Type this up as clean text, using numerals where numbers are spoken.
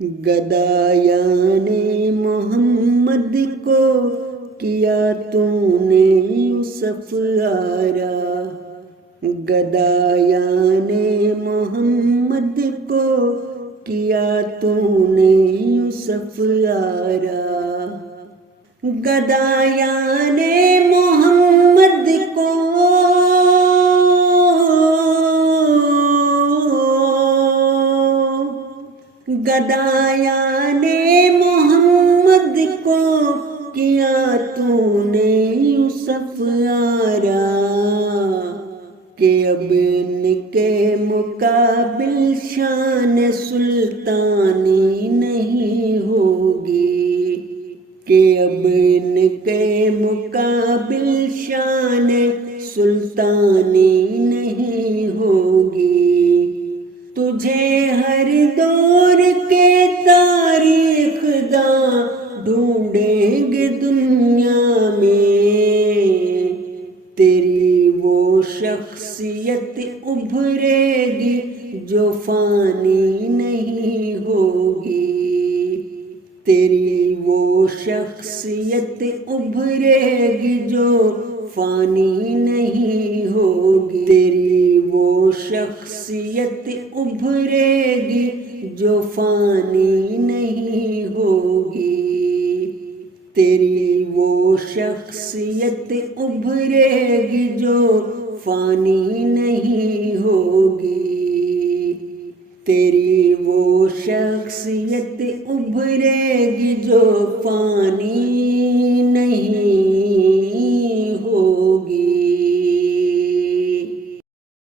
گدایان محمد کو کیا تو نے یوسف آرا، گدایان محمد کو کیا تو نے یوسف آرا، گدایان محمد کو گدایان محمد کو کیا تو نے یوسف آرا، کہ اب ان کے مقابل شان سلطانی نہیں ہوگی، کہ اب ان کے مقابل شان سلطانی نہیں ہوگی، تجھے ہر دور کے تاریخ داں ڈھونڈیں گے دنیا میں، تیری وہ شخصیت ابھرے گی جو فانی نہیں ہوگی، تیری وہ شخصیت ابھرے گی جو فانی نہیں ہوگی، تیری وہ شخصیت ابھرے گی جو فانی نہیں ہوگی، تیری وہ شخصیت ابھرے گی جو فانی نہیں ہوگی، تیری وہ شخصیت ابھرے گی جو فانی